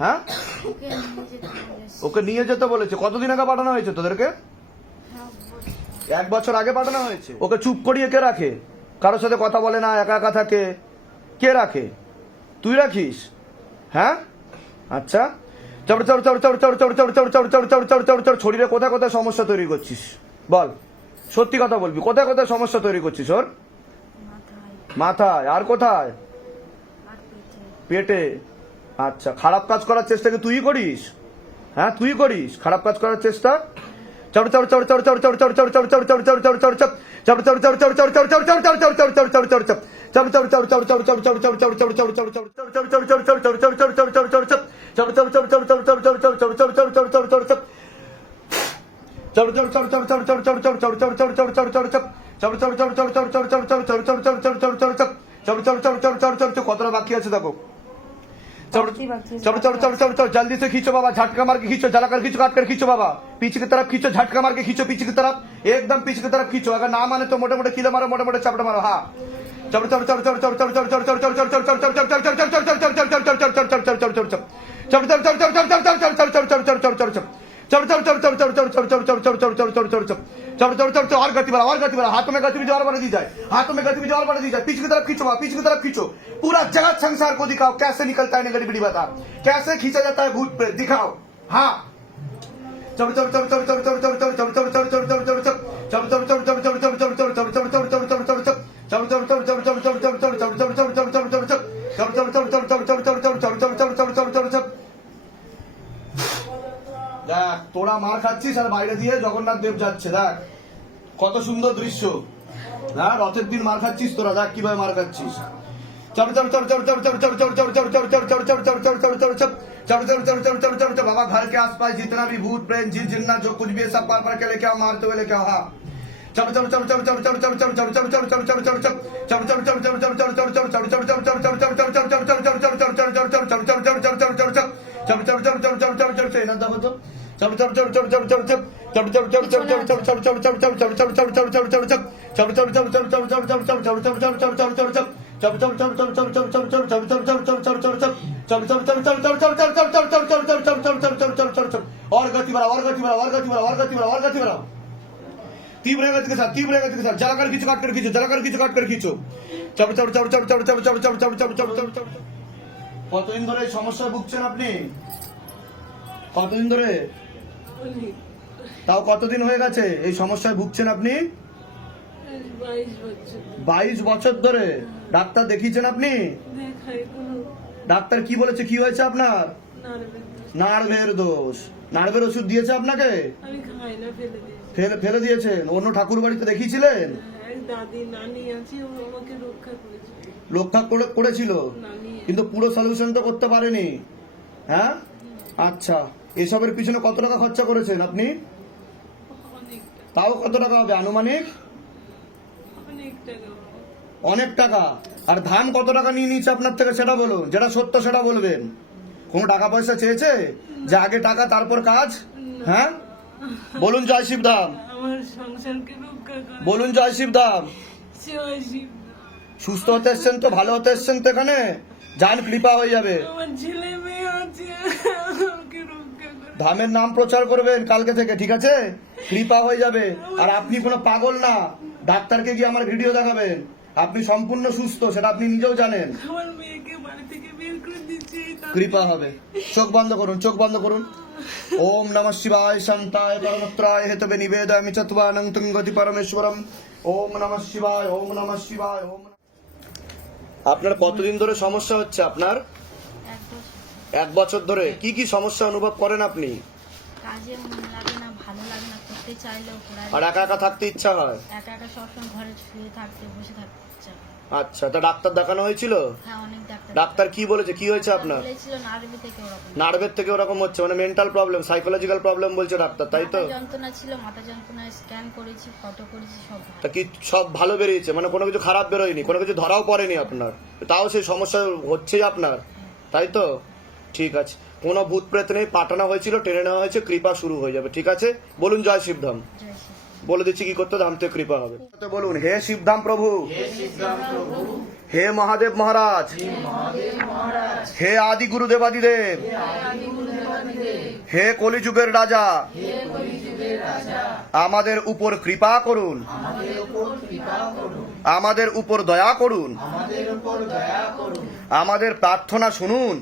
হ্যাঁ, ওকে নিয়ে যেতে বলেছে। ওকে নিয়ে যেতে বলেছে। কতদিন আগে পাঠানো হয়েছে তোদেরকে? হ্যাঁ, বলছে। 1 বছর আগে পাঠানো হয়েছে। ওকে চুপ করিয়ে কে রাখে? কারোর সাথে কথা বলে না, একা একা থাকে, কে রাখে? তুই রাখিস? হ্যাঁ, আচ্ছা। শরীরে কোথায় কোথায় সমস্যা তৈরি করছিস বল, সত্যি কথা বলবি, কোথায় কোথায় সমস্যা তৈরি করছিস ওর? মাথায় মাথায়, আর কোথায়? আর পেটে। পেটে। আচ্ছা, খারাপ কাজ করার চেষ্টা কি তুই করিস? হ্যাঁ, তুই করিস খারাপ কাজ করার চেষ্টা? কতটা বাকি আছে দেখো। चलो चलो चलो चलो चलो जल्दी से खींचो बाबा, झटका मार के खींचो, जलाकर खींचो, काट कर खींचो बाबा, पीछे की तरफ खींचो, झटका मार के खींचो, पीछे की तरफ, एकदम पीछे की तरफ खींचो। अगर ना माने तो मोटे मोटे कीले मारो, मोटे मोटे चपटे मारो। हाँ, चलो चलो चलो चलो चलो चलो चलो चलो चलो चलो चलो चलो चलो चलो चलो और गति बढ़ा, और गति बढ़ा, हाथों में गति भी और बढ़ा दी जाए, हाथों में गति भी और बढ़ा दी जाए। पीछे की तरफ खींचो, पीछे की तरफ खींचो, पूरा जगत संसार को दिखाओ कैसे निकलता है नेगेटिविटी, बता कैसे खींचा जाता है भूत प्रेत, दिखाओ। हाँ, चलो चलो चलो चलो चलो चलो चलो चलो चलो चलो चलो चलो चलो चलो দেখ, তোরা মার খাচ্ছিস আর বাইরে দিয়ে জগন্নাথ দেব যাচ্ছে। দেখ কত সুন্দর দৃশ্য। হ্যাঁ, রথের দিন মার খাচ্ছিস তোরা, দেখ কিভাবে মার খাচ্ছিস। बाबा घर के आसपास जितना भी भूत प्रेत जिन जिन्ना जो कुछ भी है सब पार पार के लेके आओ, मारते हुए लेके आओ। हाँ, चलो चलो चलो चलो चलो चलो चलो चलो चलो चलो चलो चलो चलो चलो और गति बढ़ाओ, और गति बढ़ाओ, और गति बढ़ाओ, और गति बढ़ाओ, और गति बढ़ाओ, तीव्र गति के साथ, तीव्र गति के साथ, जलाकर खींचो, काट कर खींचो, जलाकर खींचो, काट कर खींचो। चलो चलो चलो चलो चलो चलो चलो चलो चलो चलो चलो चलो। কতদিন ধরে এই সমস্যায় ভুগছেন আপনি? কতদিন ধরে? তাও কতদিন হয়ে গেছে এই সমস্যায় ভুগছেন আপনি? 22 বছর ধরে। ডাক্তার দেখিয়েছেন আপনি? ডাক্তার কি বলেছে, কি হয়েছে আপনার? নার্ভের দোষ। নার্ভের ওষুধ দিয়েছে আপনাকে? ফেলে দিয়েছেন। অন্য ঠাকুর বাড়িতে দেখিয়েছিলেন? রক্ষা করেছিল, কিন্তু পুরো সলিউশন তো করতে পারেনি। হ্যাঁ, আচ্ছা, এসবের পিছনে কত টাকা খরচা করেছেন আপনি? তাও কত টাকা হবে আনুমানিক? অনেক টাকা। আর ধান কত টাকা নিয়ে নিচ্ছে আপনার থেকে সেটা বলুন, যেটা সত্য সেটা বলবেন। কোনো টাকা পয়সা চেয়েছে যে আগে টাকা তারপর কাজ? হ্যাঁ, বলুন জয় শিবধাম, বলুন জয় শিবধাম। সুস্থ হতে এসছেন তো, ভালো হতে এসছেন তো, এখানে যান, কৃপা হয়ে যাবে। ধামের নাম প্রচার করবেন কালকে থেকে, ঠিক আছে? কৃপা হয়ে যাবে। আর আপনি কোনো পাগল না, ডাক্তারকে গিয়ে আমার ভিডিও দেখাবেন, আপনি সম্পূর্ণ সুস্থ, সেটা আপনি নিজেও জানেন। কৃপা হবে। চোখ বন্ধ করুন, চোখ বন্ধ করুন। ওম নমঃ শিবায় শান্তায় পরমত্রায় হেতবে নিবেদয়ামি চত্বানং তুঙ্গতি পরমেশ্বরম। ওম নমঃ শিবায়, ওম নমঃ শিবায়, ওম। আপনার কতদিন ধরে সমস্যা হচ্ছে আপনার? 1 বছর ধরে। কি কি সমস্যা অনুভব করেন আপনি? কাজে মন লাগে না, ভালো লাগে না, করতে চাইলেও আর একা একা থাকতে ইচ্ছা হয়? একা একা সবসময় ঘরে শুয়ে থাকতে, বসে থাকতে ইচ্ছা হয়। আচ্ছা, তা ডাক্তার দেখানো হয়েছিল? হ্যাঁ, অনেক ডাক্তার। ডাক্তার কি বলেছে, কি হয়েছে আপনার? বলেছিল নার্ভে থেকে ওরকম। নার্ভের থেকে ওরকম হচ্ছে, মানে মেন্টাল প্রবলেম, সাইকোলজিক্যাল প্রবলেম বলছে ডাক্তার, তাই তো? মাথা যন্ত্রণা ছিল, মাথা যন্ত্রণা, স্ক্যান করেছি, ফটো করেছি, সব ভালো। তা কি সব ভালো বেরিয়েছে, মানে কোনো কিছু খারাপ বেরোয়নি, কোনো কিছু ধরাও পড়েনি আপনার? তাও সেই সমস্যা হচ্ছেই আপনার, তাই তো? ঠিক আছে, কোনো ভূত প্রেত নেই, পাঠানো হয়েছিল, টেনে নেওয়া হয়েছে, কৃপা শুরু হয়ে যাবে, ঠিক আছে? বলুন জয় শিবধাম। জয় শ্রী বলে দিচ্ছি কি করতে ধাম থেকে কৃপা হবে। বলুন, হে শিবধাম প্রভু, হে মহাদেব মহারাজ, হে আদি গুরুদেবাদিদেব, হে কলিযুগের রাজা, আমাদের উপর কৃপা করুন, আমাদের উপর দয়া করুন, আমাদের প্রার্থনা শুনুন।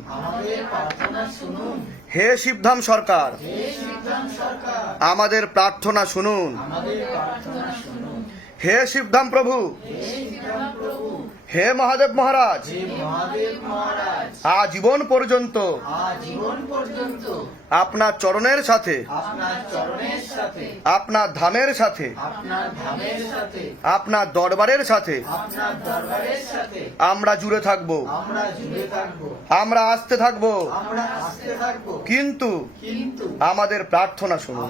হে শিবধাম সরকার, আমাদের প্রার্থনা শুনুন। হে শিবধাম প্রভু, হে মহাদেব মহারাজ, আজীবন পর্যন্ত আপনার চরণের সাথে, আপনার ধামের সাথে, আপনার দরবারের সাথে আমরা জুড়ে থাকব, আমরা আসতে থাকব, কিন্তু আমাদের প্রার্থনা শুনুন,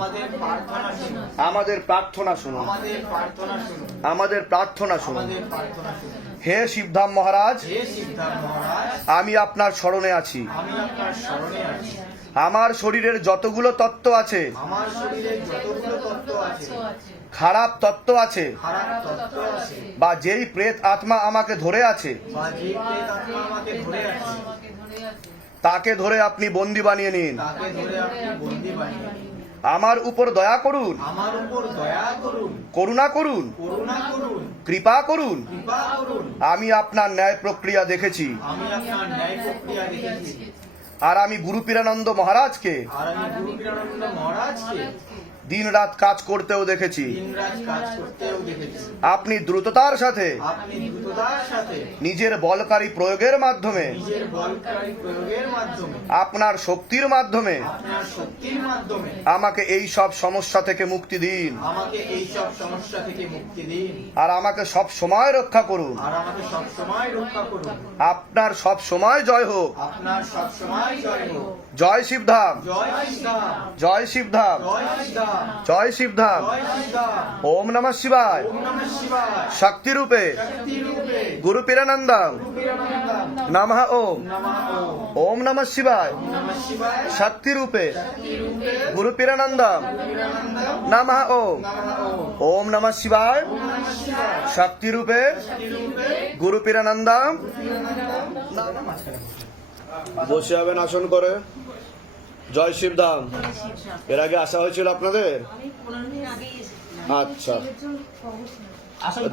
আমাদের প্রার্থনা শুনুন, আমাদের প্রার্থনা শুনুন। হে শিবধাম মহারাজ, আমি আপনার শরণে আছি। আমার শরীরের যতগুলো তত্ত্ব আছে, খারাপ তত্ত্ব আছে, বা যেই প্রেত আত্মা আমাকে ধরে আছে, তাকে ধরে আপনি বন্দী বানিয়ে নিন। আমার উপর দয়া করুন, করুণা করুন, কৃপা করুন। আমি আপনার ন্যায় প্রক্রিয়া দেখেছি, আর আমি গুরু পীরানন্দ মহারাজকে দিন রাত কাজ করতেও দেখেছি। আপনি দ্রুততার সাথে নিজের বলকারী প্রয়োগের মাধ্যমে, আপনার শক্তির মাধ্যমে আমাকে এই সব সমস্যা থেকে মুক্তি দিন, আর আমাকে সব সময় রক্ষা করুন। আপনার সব সময় জয় হোক। জয় শিবধাম, জয় শিবধাম, জয় শিবধাম। ওম নমঃ শিবায়। শক্তি রূপে গুরু পীরানন্দম নমঃ ওম। ওম নমঃ শিবায়। শক্তি রূপে গুরু পীরানন্দম নমঃ ওম। ওম নমঃ শিবায়। শক্তি রূপে গুরু পীরানন্দম। বসে হবেন আসন করে। জয় শিবধাম। এর আগে আসা হয়েছিল আপনাদের? আচ্ছা,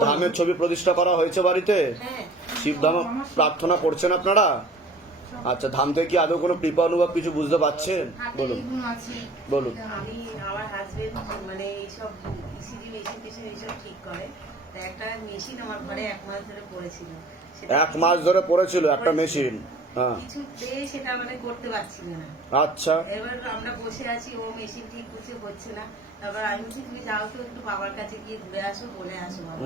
ধামের ছবি প্রতিষ্ঠা করা হয়েছে বাড়িতে? শিবধাম প্রার্থনা করছেন আপনারা? আচ্ছা, ধাম থেকে কি আদৌ কোনো কৃপা অনুভব কিছু বুঝতে পারছেন? বলুন বলুন। আমি আমার হাজবেন্ড মানে এইসব ইসিজি মেশিন এইসব ঠিক করে, তা একটা মেশিন আমার ঘরে 1 মাস ধরে পড়েছিল। 1 মাস ধরে পড়েছিল একটা মেশিন? হ্যাঁ। কিছুতে সেটা মানে করতে পারছি না। আচ্ছা। এবার আমরা বসে আছি, ও মেশিন ঠিক কিছু হচ্ছে না। তারপর আমি বলছি তুমি যাও তো একটু বাবার কাছে গিয়ে ঘুরে আসো, বলে আসো বাবা।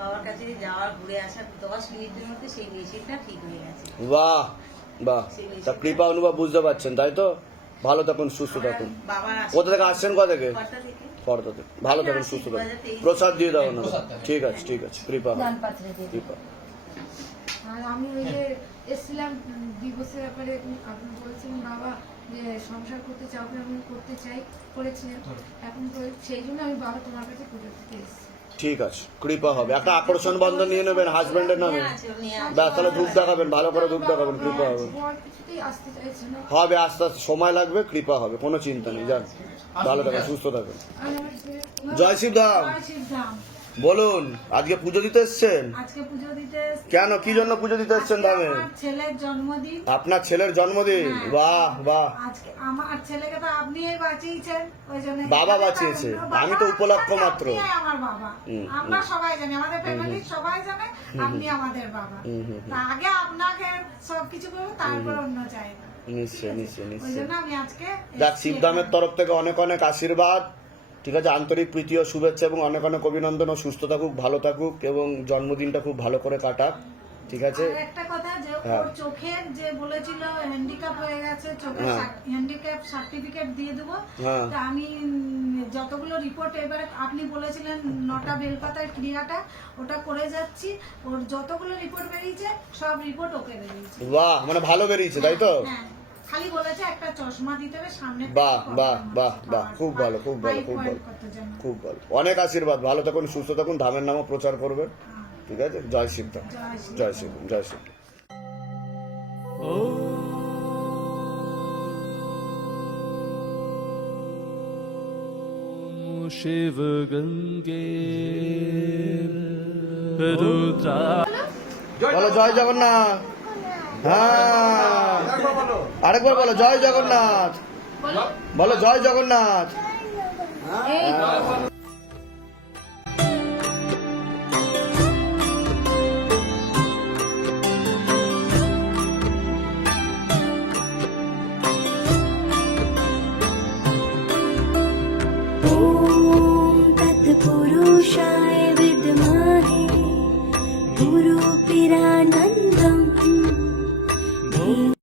বাবার কাছে যাওয়ার ঘুরে আসার 10 মিনিটের মধ্যে সেই মেশিনটা ঠিক হয়ে গেছে। বাহ বাহ। তা কৃপা অনুভব বুঝতে পারছেন, তাই তো? ভালো থাকুন, সুস্থ থাকুন। কোথা থেকে আসছেন? কোথা থেকে? ফর্দা থেকে। ভালো থাকুন, সুস্থ থাকুন। প্রসাদ দিয়ে দাও না। ঠিক আছে, ঠিক আছে। কৃপা কৃপা। আর আমি ওই যে এসেছিলাম দিবসের ব্যাপারে, আপনি বলছিলেন বাবা যে সংসার করতে চাও, আমি করতে চাই, করেছিলাম। এখন তো সেই জন্য আমি বাবা তোমার কাছে পুজো দিতে এসেছি। ঠিক আছে, কৃপা হবে। একটা আকর্ষণ বন্ধন নিয়ে নেবেন হাজবেন্ডের নামে, ব্যাস, তাহলে ধূপ দেখাবেন, ভালো করে ধূপ দেখাবেন, কৃপা হবে। কিছুতেই আসতে চাইছে না। হবে, আস্তে আস্তে সময় লাগবে, কৃপা হবে, কোনো চিন্তা নেই। যান, ভালো থাকেন, সুস্থ থাকেন। জয় শিবধাম। বলুন, আজকে পুজো দিতে এসছেন? আজকে পুজো দিতে কেন, কি জন্য পুজো দিতে এসছেন ধামে? আমার ছেলের জন্মদিন। আপনার ছেলের জন্মদিন? বাহ বাহ। আজকে আমার ছেলেকে তো আপনিই বাঁচিয়েছেন, ওই জন্য বাবা বাঁচিয়েছে, আমি তো উপলক্ষ মাত্র। আমার বাবা, আমরা সবাই জানি, আমাদের ফ্যামিলির সবাই জানে আপনি আমাদের বাবা। তা আগে আপনাকে সবকিছু করবো, তারপর অন্য চাইবো। নিশ্চয় নিশ্চয় ওই নিশ্চয়। জন্য আমি আজকে যাক, শিবধামের তরফ থেকে অনেক অনেক আশীর্বাদ, ঠিক আছে, আন্তরিক প্রীতি ও শুভেচ্ছা এবং অনেক অনেক অভিনন্দন। ও সুস্থ থাকুক, ভালো থাকুক এবং জন্মদিনটা খুব ভালো করে কাটাক, ঠিক আছে? আর একটা কথা, যে ওর চোখের যে বলেছিল হ্যান্ডিক্যাপ হয়ে গেছে, চোখের হ্যান্ডিক্যাপ সার্টিফিকেট দিয়ে দেবো। তা আমি যতগুলো রিপোর্ট, এবারে আপনি বলেছিলেন 9টা বেলপাতার ক্রিয়াটা, ওটা করে যাচ্ছি। ওর যতগুলো রিপোর্ট বেরিয়েছে সব রিপোর্ট ওকে বেরিয়েছে। বাহ, মানে ভালো বেরিয়েছে, তাই তো? হ্যাঁ। খালি বলেছে একটা চশমা দিতে হবে সামনে বাহ বাহ বাহ বাহ, খুব ভালো খুব ভালো খুব ভালো খুব ভালো, অনেক আশীর্বাদ, ভালো থাকুন সুস্থ থাকুন, ধামের নামও প্রচার করবেন, ঠিক আছে? জয় শিবধাম, জয় শিব, জয় শিব। शिव गंगे रुद्रा বলো জয় জগন্নাথ। হ্যাঁ আরেকবার বলো জয় জগন্নাথ, বলো জয় জগন্নাথ। ॐ तत्पुरुषाय